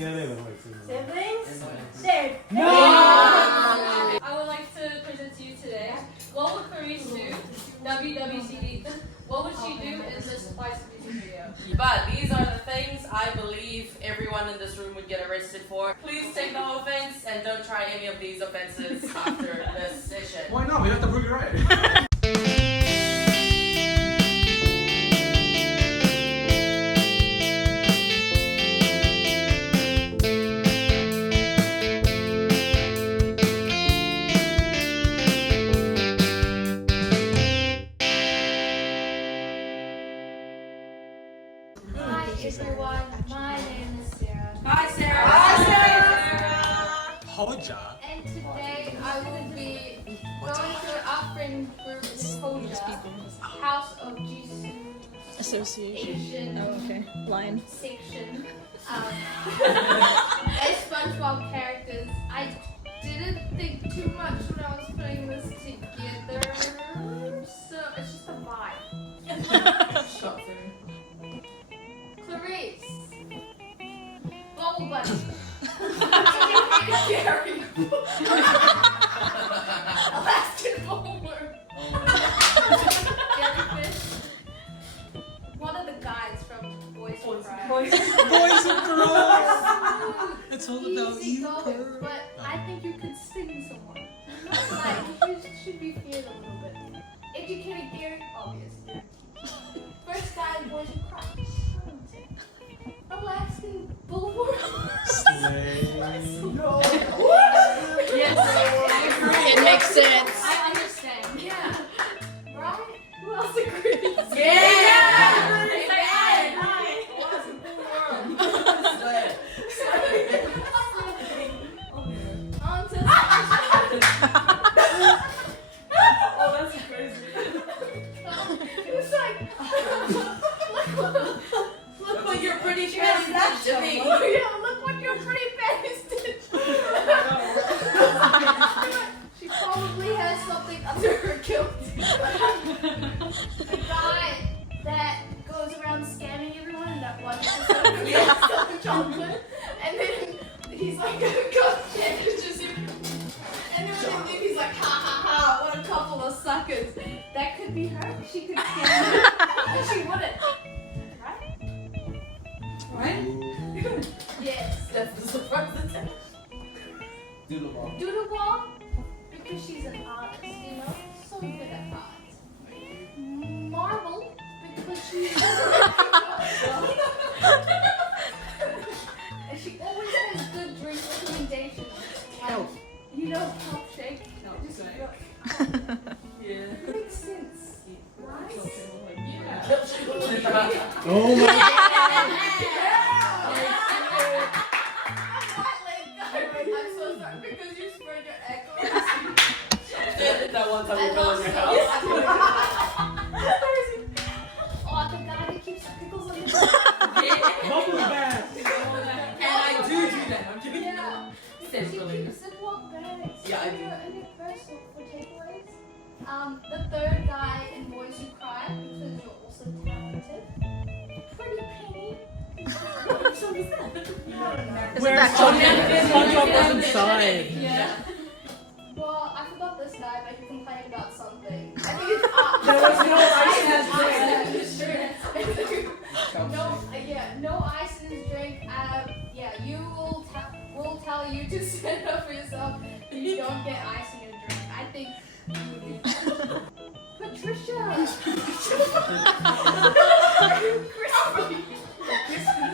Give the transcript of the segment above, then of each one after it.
Siblings? They're No! I would like to present to you today. What would Clarice do? WWCD. What would she do in the Spice music video? But these are the things I believe everyone in this room would get arrested for. Please take no offense and don't try any of these offenses after this session. Why not? We have to prove you right. Hi everyone, my name is Sarah. Hi, Sarah. Hi, Sarah. Hoja. And today I will be going to our friend group Hoja, House of Jesus Association. Oh, okay. Line. Section. As SpongeBob characters. I didn't think too much when I was putting this together, so it's just a vibe. Shot Clarice. Bubble Bunny. Gary. Alaskan Bullworm. Jellyfish. One of the guys from Boys Who Cry. Boys and girls. It's all about Easy you, going, girl. but I think you could sing someone. Like, you should be feared a little bit. Educated Gary, obviously. First guy, Boys Who Cry. Alaskan Bullworm. Slay. No. Yes, I agree. It makes sense. I understand. Yeah. Right? Who else agrees? Yeah! On to Oh, that's crazy. It was like, Look what your pretty fanny did to me. yeah, look what your pretty face did. She probably has something under her kilt. The guy that goes around scamming everyone in that one episode Yeah. selling chocolate, and then he's like, God, bandages him. And then when they leave, he's like, ha ha ha, what a couple of suckers. That could be her. She could scam him, but she wouldn't. Right? Right? Yes. That's the surprise attack. Doodle ball. Doodle ball, because she's an artist, you know? So good at art. Marble, because she's and she always has good drink recommendations. Like, you know, Kelp Shake. Just Yeah. makes sense. Right? Oh my god. I'm so sorry because you spread your echoes. That one time we And fell in your house. Oh, the guy that keeps the pickles on his Bubble bath. And I do that. I'm kidding. Yeah. Sense She related. keeps Ziploc bags. Yeah, I in do. your purse for takeaways. The third guy in Boys Who Cry, because you're also talented. Pretty Penny. What song is that? Isn't that chocolate? SpongeBob was inside. Yeah. Well, I forgot this guy, but he complained about something. I think it's There was no ice in his drink. No ice in his drink. You will tell you to stand up for yourself if you don't get ice in your drink. I think you would do that. Patricia. Crispy.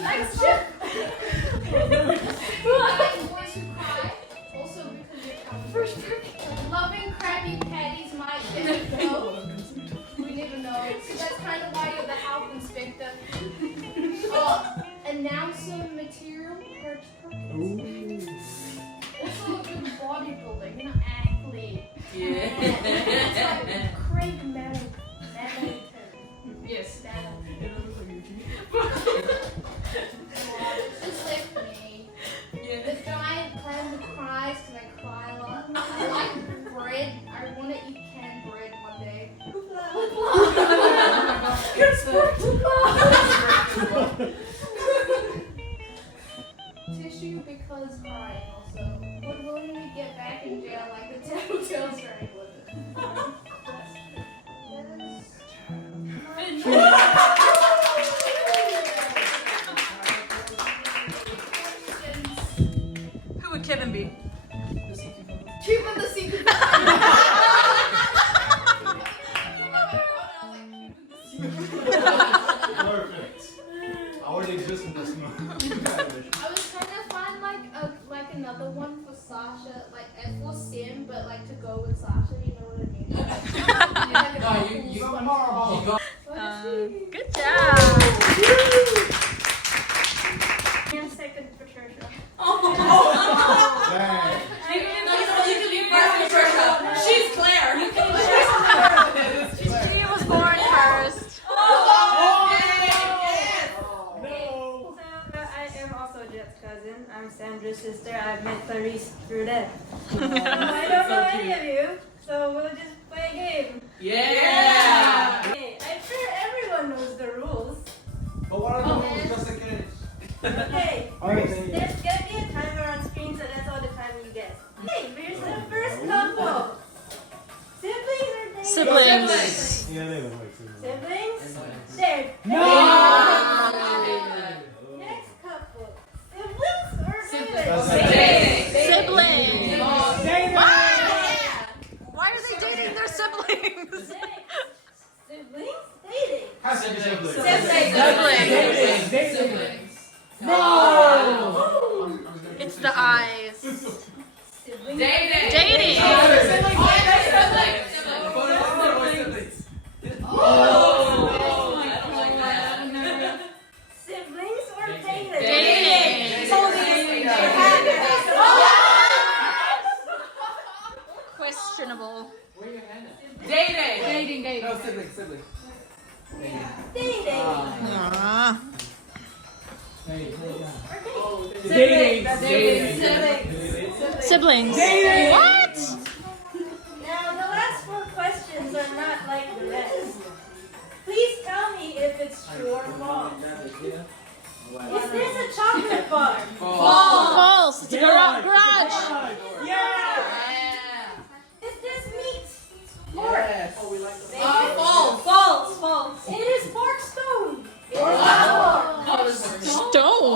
Nice chip. Boys Who Cry. Also because you're first loving Krabby Patties might get a go. We never know. So that's kind of why you're the health inspector. Announcer material, Perch Perkins. Also a good bodybuilder, you know, athlete. Yeah. It's like Craig Mellington. Yes. Just like me. Yeah. The giant clam that cries because I cry a lot. I like bread. I want to eat canned bread one day. Tissue Sasha, you know what I mean? No, you got marble. Good job. And second, Patricia. Dang. You can be first, Patricia. She's Claire. She was born first. So I am also Jet's cousin. I'm Sandra's sister. I met Clarice through that. I don't know any of you, so we'll just play a game. Yeah. Okay, I'm sure everyone knows the rules. But what are the rules just in case? Okay, Okay, first, there's gonna be a timer on screen, so that's all the time you get. Okay, here's the first couple. Siblings or dating? Siblings. Yeah, they look like siblings. Siblings? There. No! Next couple. Siblings or That's dating? Siblings. Dating. Why are they dating their siblings? Siblings? Dating. Has to be siblings. Siblings. No! It's the eyes. Siblings. Dating. Dating. Siblings or dating? Dating. Questionable. Dating. No, siblings. Dating. Aw. Siblings. What? Now, the last 4 questions are not like the rest. Please tell me if it's true or false. Is this a chocolate bar? False. It's a garage. Is this meat? Pork? False. It is pork stone. Stone.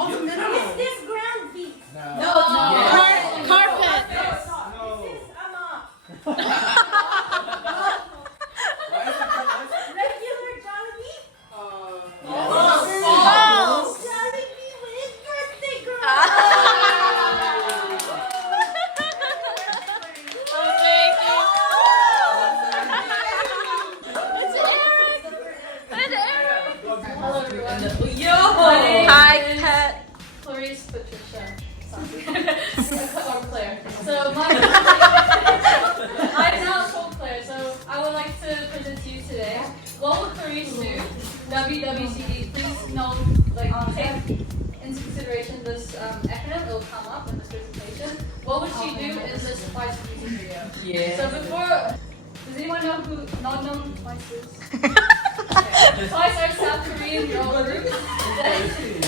Is this ground beef? Carpet. Is this a mop? Regular Jollibee? False. Jollibee with birthday girl. Oh, thank you. It's Eric. And Eric. Hello everyone. Hi, pet. Clarice Patricia. Or Claire. So I'm now called Claire, so I would like to present to you today. What would Clarice do? WWCD, please note, take into consideration this acronym, it will come up in this presentation. What would she do in this Twice music video? Yeah. So before, does anyone know who not known Twice is? Okay. Twice are a South Korean girl group that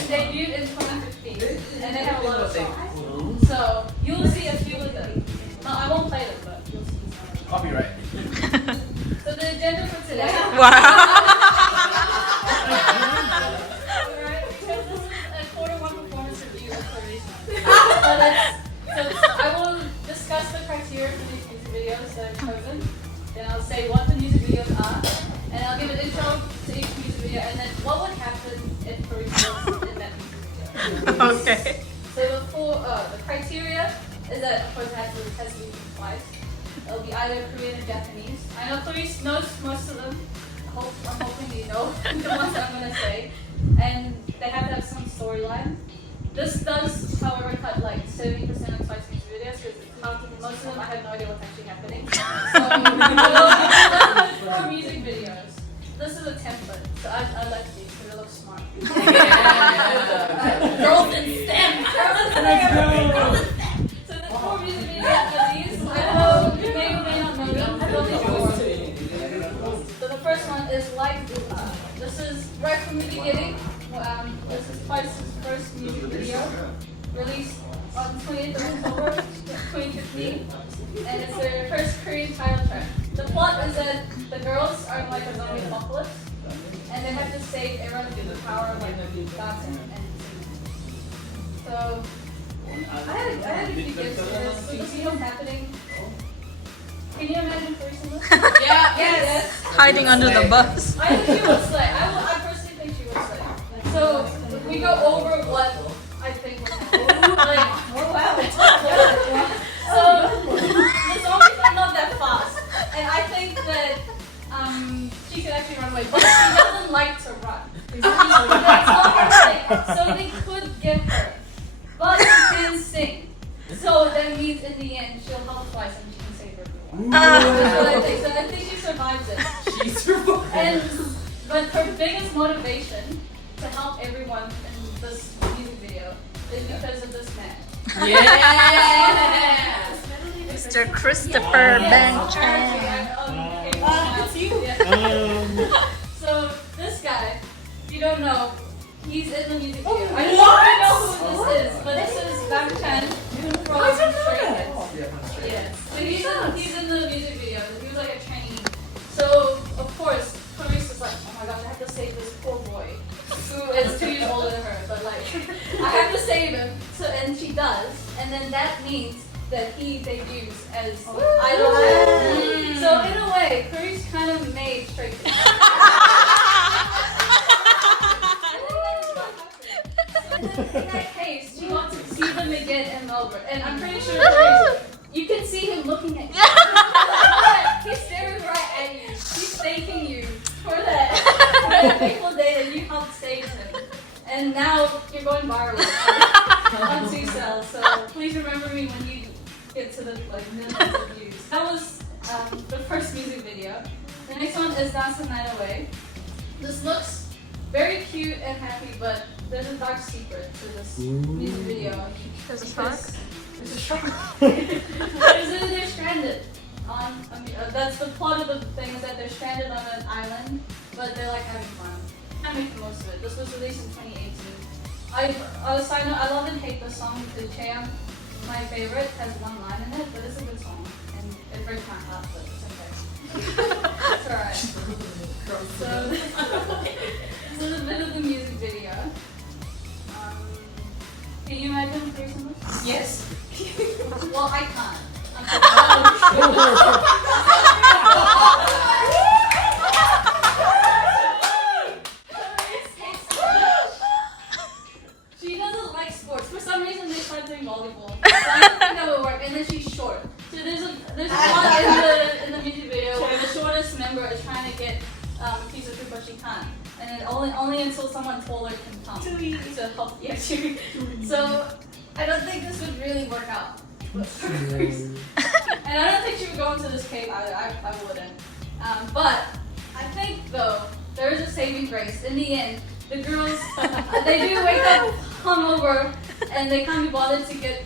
debuted in 2015, and they have a lot of songs. So you'll see a few of them. No, I won't play them, but you'll see some of them. Copyright. So the agenda for today. Wow. Alright, so this is a quarter 1 performance review of Clarice. So I will discuss the criteria for these music videos that I've chosen. Then I'll say what the music videos are, and I'll give an intro to each music video, and then what would happen if Clarice was in that music video. Okay. So the criteria is that, of course, it has to be twice. It'll be either Korean or Japanese. I know Clarice knows most of them. I'm hoping you know the ones I'm going to say. And they have to have some storyline. This does, however, cut like 70% of Twice music videos because most of them I have no idea what's actually happening. So, 4 music videos. This is a template, so I like these because it looks smart. Girls in STEM! So the 4 music videos are these. I know you may or may not know them. So the first one is Like This is right from the beginning. This is Twice's first music video, released on 28th of October 2015, and it's their first Korean title track. The plot is that the girls are in like a zombie apocalypse, and they have to save everyone through the power of like dancing and singing. So I had a few gifts for this. So you see what's happening. Can you imagine Clarice in this? Yeah. Yes. Hiding under the bus. I think she would slay. I personally think she would slay. So we go over what I think would happen. Like, oh wow. So the That's what I think. So I think she survives it. She survived. But her biggest motivation to help everyone in this music video is because of this man. Yeah. Mr. Christopher Benchen. It's you. So this guy, if you don't know, he's in the music video. I don't What? even know who this is, but this is Bang Chan from Stray Kids. Yeah. So he's in the music video. He was like a trainee. So of course, Clarice is like, oh my gosh, I have to save this poor boy who is 2 years older than her, but like I have to save him. So and she does, and then that means that he debuts as idol. So in a way, Clarice kind of made Stray Kids. I think that is what happened. So in that case, she wants to see them again in Melbourne, and I'm pretty sure Clarice, you can see him looking at you. He's staring right at you. He's thanking you for that fateful day that you helped save him. And now you're going viral on 2 cells. So please remember me when you get to the millions of views. That was the first music video. The next one is Dance the Night Away. This looks very cute and happy, but there's a dark secret to this music video. There's a shark? There's a shark. They're stranded on. That's the plot of the thing, is that they're stranded on an island, but they're like having fun. I make the most of it. This was released in 2018. On a side note, I love and hate the song. The Champ, my favorite, has one line in it, but it's a good song, and it breaks my heart, but it's okay. It's alright. So this is a bit of the music video. Can you imagine facing this? Yes. Well, I can't. She doesn't like sports. For some reason, they started doing volleyball. So I don't think that would work. And then she's short. So there's a lot in the music video where the shortest member is trying to get a piece of food, but she can't. And then only until someone taller can come to help. Yeah, so I don't think this would really work out. And I don't think she would go into this cave either. I wouldn't. But I think though there is a saving grace. In the end, the girls they do wake up hungover and they can't be bothered to get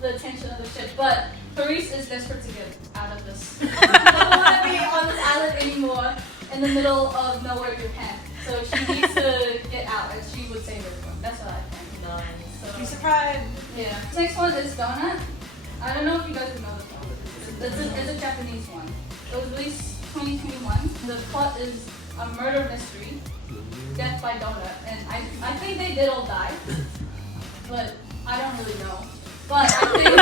the attention of the ship. But Clarice is desperate to get out of this. She doesn't want to be on this island anymore in the middle of nowhere, Japan. So she needs to get out, and she would save everyone. That's what I think. Nice. So, You surprised. yeah. Next one is Donut. I don't know if you guys would know this one. It's a Japanese one. It was released 2021. The plot is a murder mystery, death by donut, and I think they did all die, but I don't really know. But I think,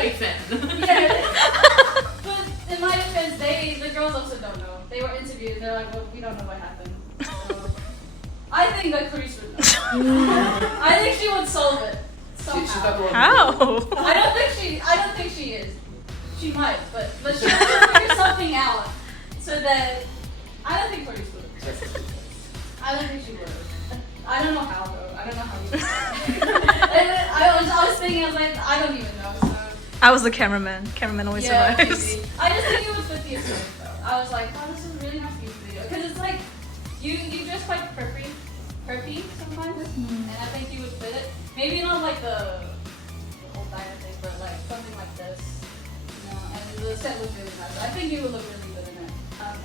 Big fan. yeah. But in my defense, the girls also don't know. They were interviewed. They're like, well, we don't know what happened. So, I think that Clarice would know. I think she would solve it somehow. How? I don't think she is. She might, but she has to figure something out so that I don't think Clarice would. I don't think she would. I don't know how though. I don't know how you would. And I was thinking, I was like, I don't even know. So I was the cameraman. Cameraman always survives. maybe. I just think it was with the aesthetic though. I was like, oh, this is a really nice music video because it's like you dress quite perpy sometimes, and I think you would fit it. Maybe not like the whole diamond thing, but like something like this. And the set looks really nice. I think you would look really good in it.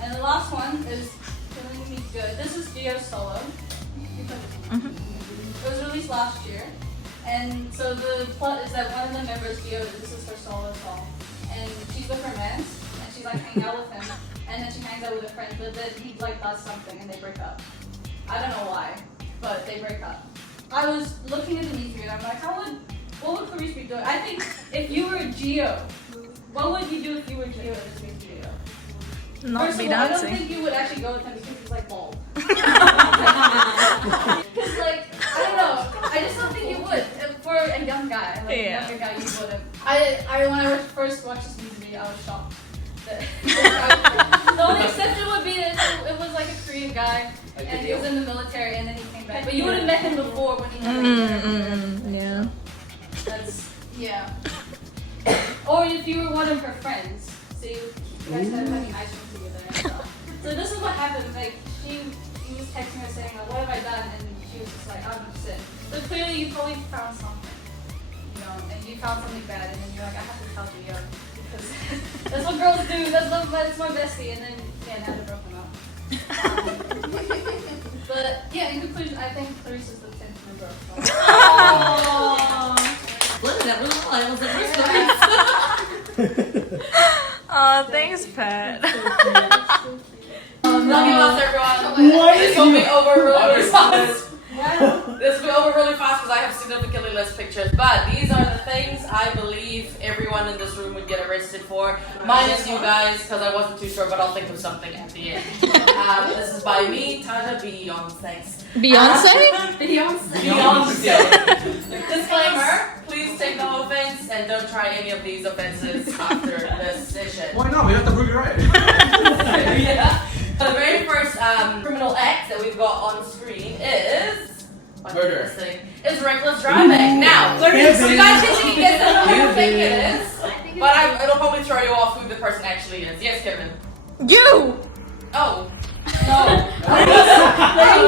And the last one is Feeling Me Good. This is Gio's solo. It was released last year. And so the plot is that one of the members, Gio, this is her solo song. And she's with her man, and she's like hanging out with him. And then she hangs out with a friend, but then he like does something and they break up. I don't know why, but they break up. I was looking at the music video and I'm like, what would Clarice be doing? I think if you were Gio, what would you do if you were Gio in this music video? Not First be of all, I don't dancing. think you would actually go with him because he's like bald. Because like, I don't know. I just don't think you would. For a young guy, like a younger guy, you wouldn't. When I first watched this music video, I was shocked. The only exception would be that it was like a Korean guy and he was in the military and then he came back. But you would have met him before when he had Yeah. That's, yeah. Or if you were one of her friends, so you guys started having ice cream together and stuff. So this is what happened. Like he was texting her saying, like, "What have I done?" And she was just like, "I'm upset." So clearly you probably found something, you know, and you found something bad, and then you're like, "I have to tell you, because that's what girls do. That's my bestie." And then yeah, now they're broken up. But yeah, in conclusion, I think Clarice is the 10th member of Club. Splitting that really well. I was the first Oh, thanks, Pat. Love you, loves everyone. This will be over really fast. This will be over really fast because I have significantly less pictures. But these are the things I believe everyone in this room would get arrested for. Minus you guys, because I wasn't too sure, but I'll think of something at the end. This is by me, Taja Beyonce. Beyonce? Beyonce. Disclaimer, please take no offense and don't try any of these offenses after this session. Why not? We have to prove it right. Yeah. The very first criminal act that we've got on screen is Murder. Is reckless driving. Now, you guys can see guess who you think it is, but it'll probably throw you off who the person actually is. Yes, Kevin. You! Oh, no.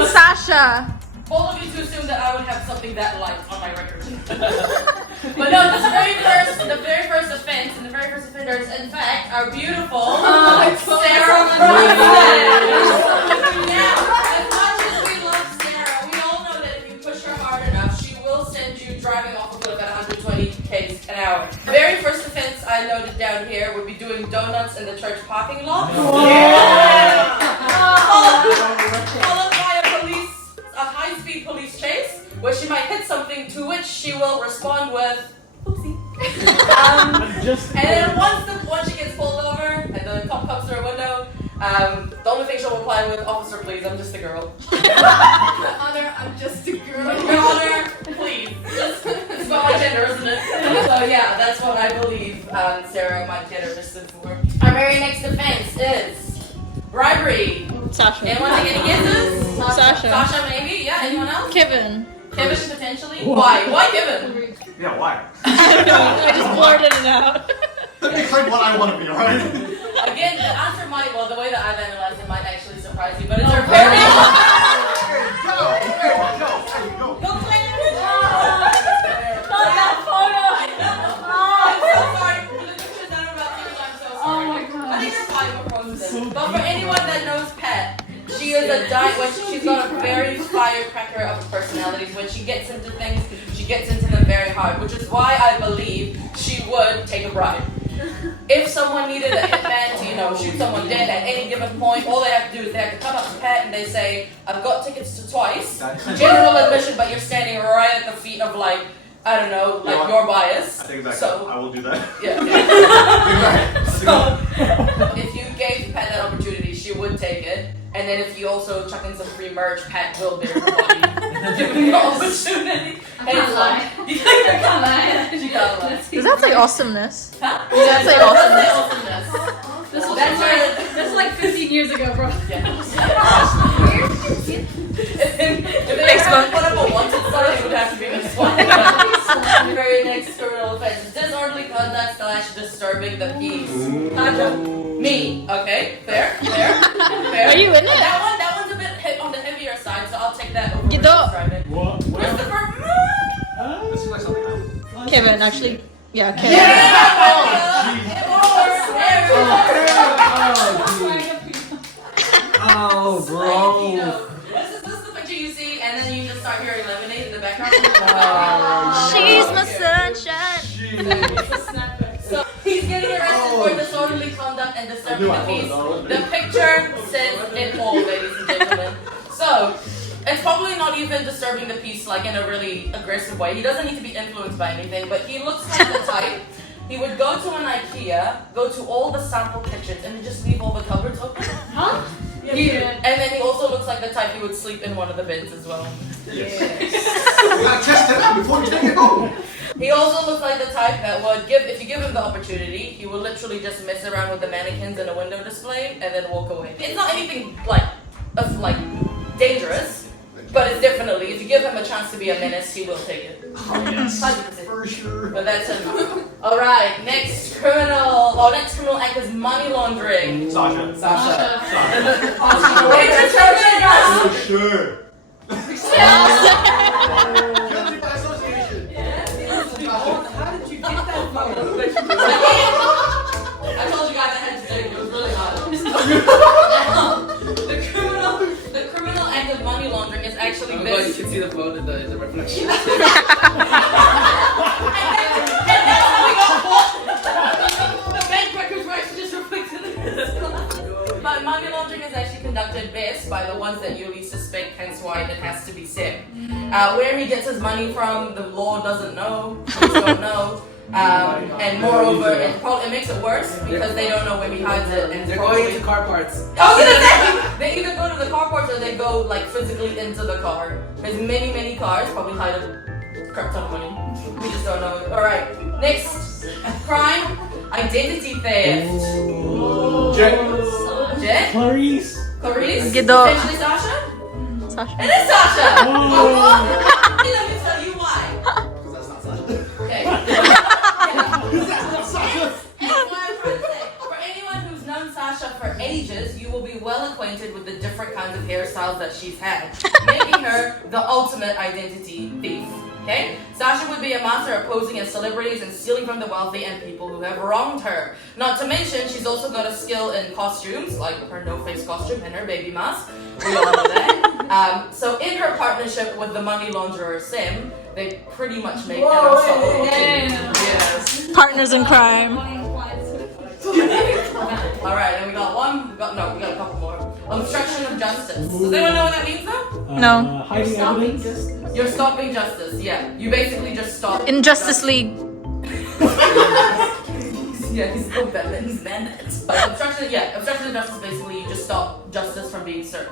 Sasha! All of you to assume that I would have something that light on my record. But no, the very first offense and the very first offenders, in fact, are beautiful Sarah Bryan. Now, as much as we love Sarah, we all know that if you push her hard enough, she will send you driving off a cliff at 120 km an hour. The very first offense I noted down here would be doing donuts in the church parking lot. Followed by a high-speed police chase, where she might hit something, to which she will respond with, oopsie. And then once she gets pulled over and the cop comes through her window, the only thing she'll reply with, "Officer, please, I'm just a girl." Honor, I'm just a girl. Your Honor, please. It's about my gender, isn't it? So yeah, that's what I believe Sarah might get arrested for. Our very next offense is bribery. Sasha. Anyone take any guesses? Sasha. Sasha, maybe? Yeah, anyone else? Kevin. Kevin, potentially? Why? Why Kevin? Yeah, why? I just blurted it out. Let me explain what I want to be, alright? Again, the answer might, well, the way that I've analyzed it might actually surprise you, but it's our very... Hey, go! Go play it! Not that photo! I'm so sorry. The picture's done about 3 times, so sorry. Oh my God. I think there's 5 more photos in. But for anyone that knows Pat, she is a she's got a very firecracker of personalities. When she gets into things, she gets into them very hard, which is why I believe she would take a bribe. If someone needed a hitman to, shoot someone dead at any given point, all they have to do is they have to come up to Pat and they say, "I've got tickets to twice, general admission, but you're standing right at the feet of I don't know, your bias." I think that so, I will do that. Yeah. So, if you gave Pat that opportunity, she would take it. And then if you also chuck in some free merch, Pat will bear her body. Give him the opportunity. I can't lie. You can't lie. You can't lie. Does that say awesomeness? Huh? Does that say awesomeness? That's like 15 years ago, bro. Yeah. If they ever put up a wanted sign, it would have to be this one. The very next criminal offense is disorderly conduct / disturbing the peace. Me. Okay. Fair. Are you in it? That one's a bit on the heavier side, so I'll take that over. Get up. What? Christopher. This is like something else. Kevin, actually. Yeah, Kevin. Oh, bro. This is the picture you see, and then you just start hearing lemonade in the background. She's my sunshine. So he's getting arrested for disorderly conduct and disturbing the peace. The picture says it all, ladies and gentlemen. So it's probably not even disturbing the peace in a really aggressive way. He doesn't need to be influenced by anything, but he looks like the type. He would go to an IKEA, go to all the sample kitchens, and just leave all the cupboards open. Huh? And then he also looks like the type who would sleep in one of the beds as well. Yes. We gotta test it out before we take it home. He also looks like the type that would if you give him the opportunity, he will literally just mess around with the mannequins in a window display and then walk away. It's not anything dangerous, but but it's definitely, if you give him a chance to be a menace, he will take it. Oh, yes. 100%. For sure. But that's him. Alright, next criminal act is money laundering. Sasha. Sasha. For sure. Guilty by association. How did you get that photo? I told you guys I had to dig. It was really hot. The criminal act of money laundering is actually You best. can see the photo, the reflection. And that's how we got caught. The bank records were actually just reflected in this class. But money laundering is actually conducted best by the ones that you least suspect, hence why it has to be Sim. Where he gets his money from, the law doesn't know, police don't know. And moreover, it makes it worse because they don't know where he hides it. And They're going into car parts. I was gonna say, they either go to the car parts or they go like physically into the car. There's many cars, probably hide a crap ton of money. We just don't know it. Alright, next crime, identity theft. Jet. Jet? Clarice. Clarice? Gido. Potentially Sasha? Sasha. It is Sasha! Oh. Let me tell you why. Because that's not Sasha. Okay. That's not Sasha. That's what I'm trying to say. For anyone who's known Sasha for ages, you will be well acquainted with the different kinds of hairstyles that she's had, making her the ultimate identity thief. Okay? Sasha would be a master of posing as celebrities and stealing from the wealthy and people who have wronged her. Not to mention, she's also got a skill in costumes, like her no-face costume and her baby mask. We all know that. So in her partnership with the money launderer Sim, they pretty much make an unstoppable team. Yes. Partners in crime. Alright, and we got a couple more. Obstruction of justice. Does anyone know what that means though? No. Hiding evidence. You're stopping justice, yeah. You basically just stop. In Justice League. Yeah, he's still Batman, he's Bandit. But obstruction of justice, basically you just stop justice from being served.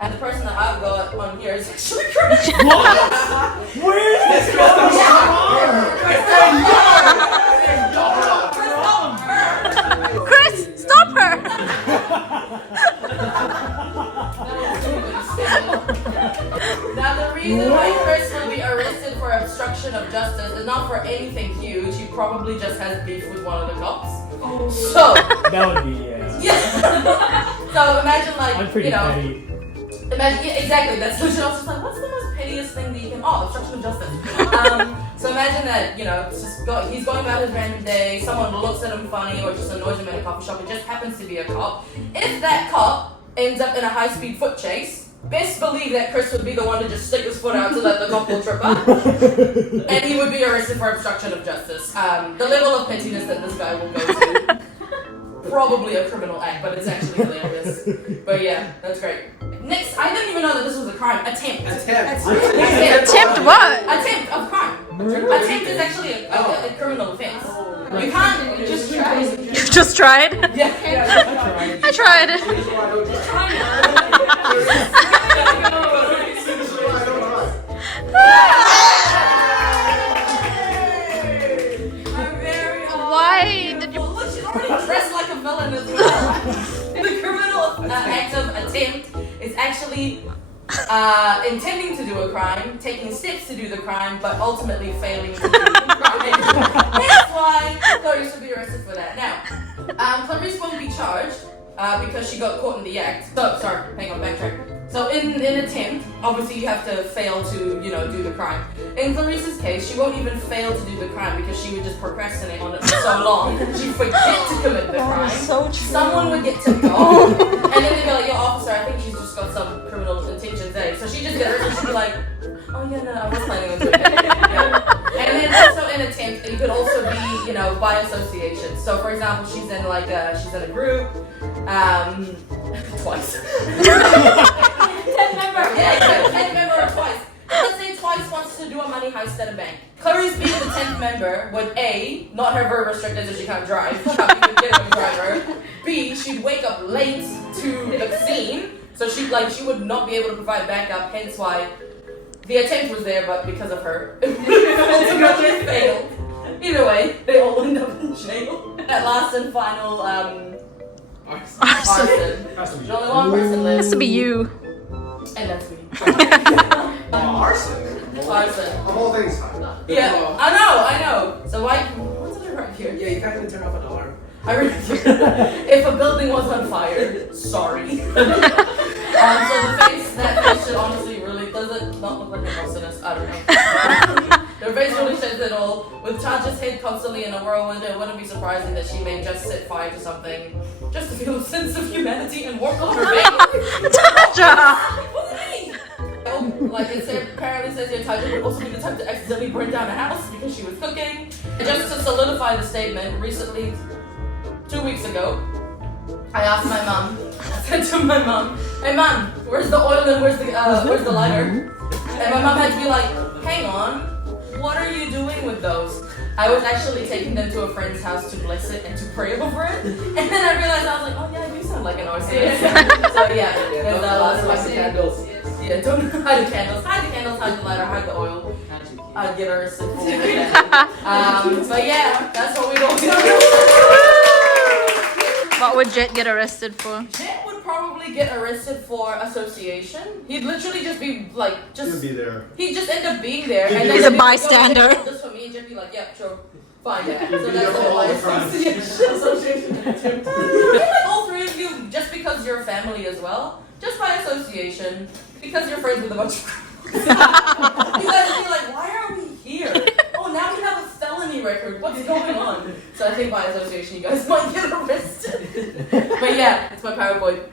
And the person that I've got on here is actually Chris. What? Where is this going Chris, stop her! Now the reason why Chris will be arrested for obstruction of justice is not for anything huge. He probably just has beef with one of the cops. So That would be, yeah. So imagine like I'm pretty petty. Imagine, yeah, exactly. That's what you're just like. What's the most pettiest thing that you can? Oh, obstruction of justice. So imagine that it's just he's going about his random day. Someone looks at him funny or just annoys him in a coffee shop. It just happens to be a cop. If that cop ends up in a high-speed foot chase, best believe that Chris would be the one to just stick his foot out so that the cop will trip up, and he would be arrested for obstruction of justice. The level of pettiness that this guy will go to. Probably a criminal act, but it's actually hilarious. But yeah, that's great. Next, I didn't even know that this was a crime. Attempt. Attempt what? Attempt of crime. Attempt is actually a criminal offense. You can't just try. You just tried? Yeah. I tried. Why did you? Well, she's already dressed like a villain as well. The criminal act of attempt is actually intending to do a crime, taking steps to do the crime, but ultimately failing to do the crime. That's why Clarice will be arrested for that. Now, Clarice won't be charged because she got caught in the act. Backtrack. So in attempt, obviously you have to fail to, do the crime. In Clarice's case, she won't even fail to do the crime because she would just procrastinate on it for so long, she'd forget to commit the crime. So true. Someone would get to go, and then they'd be like, yo, officer, I think she's just got some criminal intentions, eh? So she'd just get arrested, she'd be like, oh yeah, no, I was planning on doing it. Yeah. And then also in attempt, it could also be, by association. So for example, she's in a group, twice. 10 member. Yeah, exactly. 10 member or twice. Let's say twice wants to do a money heist at a bank. Clarice being the 10th member would A, not have her restricted so she can't drive. She could get a driver. B, she'd wake up late to the scene, so she would not be able to provide backup, hence why the attempt was there, but because of her, it ultimately failed. Either way, they all end up in jail. That last and final arson. Arson. There's only one person left. Has to be you. And that's me. Arson. Arson. The whole thing's fine. Yeah, I know. So why? What's it right here? Yeah, you can't even turn off an alarm. I really if a building was on fire, sorry. So the face, that face should honestly really doesn't not look like a arsonist. I don't know. Her face really says it all. With charges hid constantly in a whirlwind, it wouldn't be surprising that she may just set fire to something, just to feel a sense of humanity and warmth on her face. Like it said, apparently says your Taja would also be the type to accidentally burn down a house because she was cooking. And just to solidify the statement, recently, 2 weeks ago, I asked my mom. I said to my mom, "Hey mom, where's the oil and where's the lighter?" And my mom had to be like, "Hang on, what are you doing with those?" I was actually taking them to a friend's house to bless it and to pray over it. And then I realized I was like, "Oh yeah, you sound like an arsonist." So yeah, there's that last Light one. the candles. Yeah, don't hide the candles. Hide the candles, hide the lighter, hide the oil. I'd get arrested for but yeah, that's what we don't do. What would Jet get arrested for? Jet would probably get arrested for association. He'd literally just be like, He'll be there. he'd just end up being there. And He's then a bystander. Just for me, and Jet be like, yeah, sure, fine. Yeah. He'd So be that's there for all the crimes. association. Like all three of you, just because you're family as well, just by association, because you're friends with a bunch of criminals. You guys would be like, why are we here? Oh, now we have a felony record. What's going on? So I think by association, you guys might get arrested. But yeah, it's my PowerPoint.